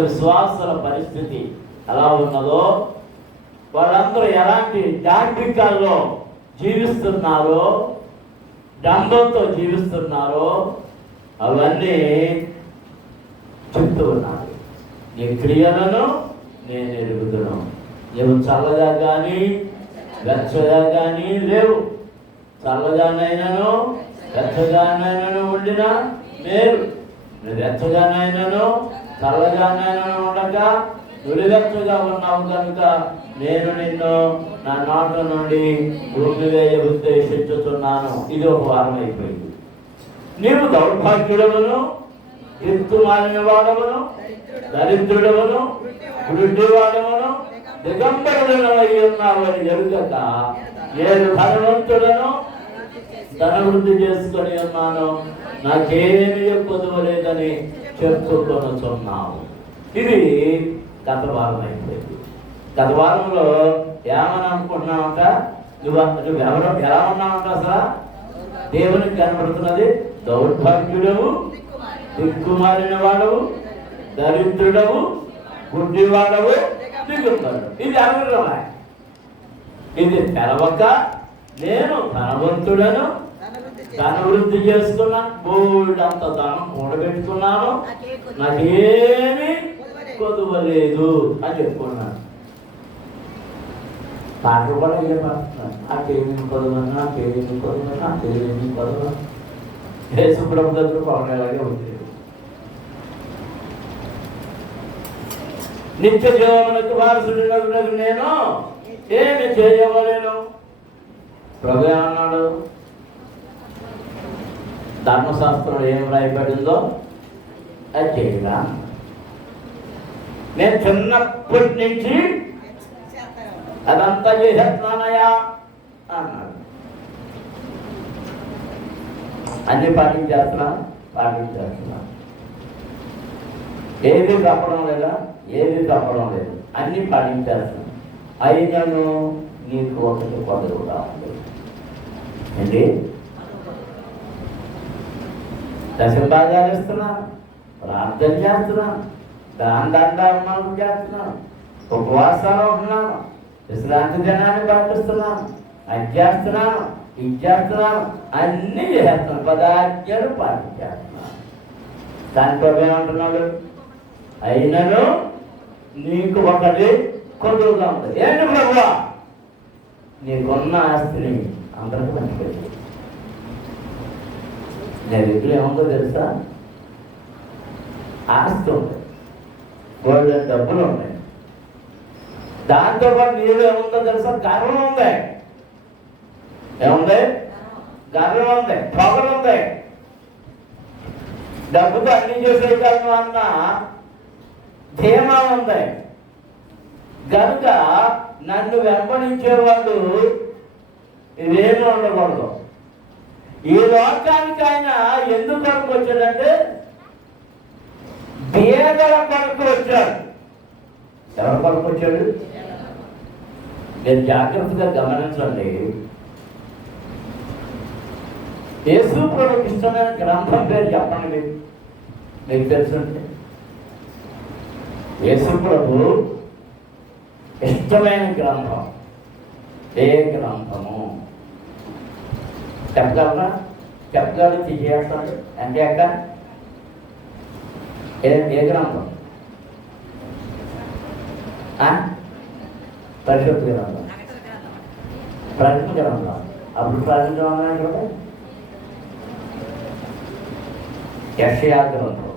విశ్వాసుల పరిస్థితి ఎలా ఉన్నదో, వాళ్ళందరూ ఎలాంటి డాంబికాల్లో జీవిస్తున్నారో, డంబంతో జీవిస్తున్నారో అవన్నీ చెప్తూ ఉన్నారు. నీ క్రియలను నేను ఎరుగుదును. నీవు చల్లగా కానీ వెచ్చగా కానీ లేవు. చల్లగానైనాను వెచ్చగానైనాను ఉండినా మేలు. వెచ్చగానైనాను చల్లగానైనాను ఉండగా నులివెచ్చగా ఉన్నావు కనుక నేను నిన్ను నా నోట నుండి ఊపివేయ ఉద్దేశించుతున్నాను. ఇది ఒక వారం అయిపోయింది. నీవు దౌర్భాగ్యుడవును, దిక్కుమాలిన వాడవును, దరిద్రుడవును, గుడ్డివాడవును, దిగంబరుడను అయి ఉన్నావని ఎరుగక నేను ధనవంతుడను, ధనవృద్ధి చేసుకొని ఉన్నాను, నాకేమీ కొదవలేదని చెప్పుకొనుచున్నావు. ఇది గత వారం అయిపోయింది. గత వారంలో ఏమని అనుకుంటున్నావంట? నువ్వెవరో ఎలా ఉన్నావంట? అసలు దేవునికి కనబడుతున్నది దౌర్భాగ్యుడవు, దిక్కుమాలిన వాడవు, దరిద్రుడవు, గుడ్డివాడవు, దిగుతాడు. ఇది అనుగ్రహం. ఇది తెలవక నేను ధనవంతుడను, ధనవృద్ధి చేసుకున్నాను, బోల్డ్ అంత ధనం కూడబెట్టుకున్నాను, నాకేమీ కొదువలేదు అని చెప్పుకున్నాను. పాటలు కూడా ఇదే పాడుతున్నాను. నాకేమీ కొదవను, నాకేమీ కొదవను, నాకేమీ కొదవను. యేసుప్రభు దగ్గర పవనాలాగే ఉంది. నిత్య జీవమునకు వారసుడినకు నేను ఏమి చేయవలేను? ప్రభు ఏమన్నాడు? ధర్మశాస్త్రంలో ఏం రాయబడిందో అది చేయరా. నేను చిన్నప్పటి నుంచి అదంతా చేసేస్తున్నానయ్యా అన్నాడు. అన్ని పాటించేస్తున్నా. ఏది తప్పడం లేదా? ఏది తప్పడం లేదు. అన్ని పాటించేస్తున్నాను. అయినను నీకు ఒకటి కొదవగా ఉంది. ఏంటి? దశభాగాలు ఇస్తున్నాను, ప్రార్థన చేస్తున్నాను, దానం చేస్తున్నాను, ఉపవాసాలు ఉంటున్నాను, విశ్రాంతి దినాన్ని పాటిస్తున్నాను, అది చేస్తున్నాను, ఇది చేస్తున్నాను, అన్నీ చేస్తున్నాను, పదార్థాలు పాటించేస్తున్నాను. దాంట్లో ఏమంటున్నాడు? అయినను నీకు ఒకటి కొదువుగా ఉంది. ఏంటి ప్రభువా? నీకున్న ఆస్తిని అందరికీ పంచిపెట్టి. నీ దగ్గర ఏముందో తెలుసా? ఆస్తి ఉంది, గోల్డెన్ డబ్బులు ఉన్నాయి. దాంతోపాటు నీరు ఏముందో తెలుసా? గర్వం ఉంది. ఏముంది? గర్వం ఉంది, పొగలు ఉంది. డబ్బుతో అన్ని చేసేయగలను అన్న ధీమా ఉంది. కనుక నన్ను వెంబడించేవాడు ఇదేమీ ఉండకూడదు. ఈ లోకానికి ఆయన ఎందుకు కొరకు వచ్చాడంటే బేదల కొరకు వచ్చాడు. ఎవరి కొరకు వచ్చాడు? నేను జాగ్రత్తగా గమనించండి. యేసు ప్రభుకి ఇష్టమైన గ్రంథం పేరు చెప్పండి. మీకు తెలుసుంటే యేసు ప్రభు ఇష్టమైన గ్రంథం ఏ గ్రంథము చెప్పగలరా? చెప్పగలరు, తీసేస్తాడు అంటే అక్క ఏ గ్రంథం? పరిశుద్ధ గ్రంథం, ప్రకటన గ్రంథం. అప్పుడు ప్రకటన గ్రంథం కూడా యెషయా గ్రంథం.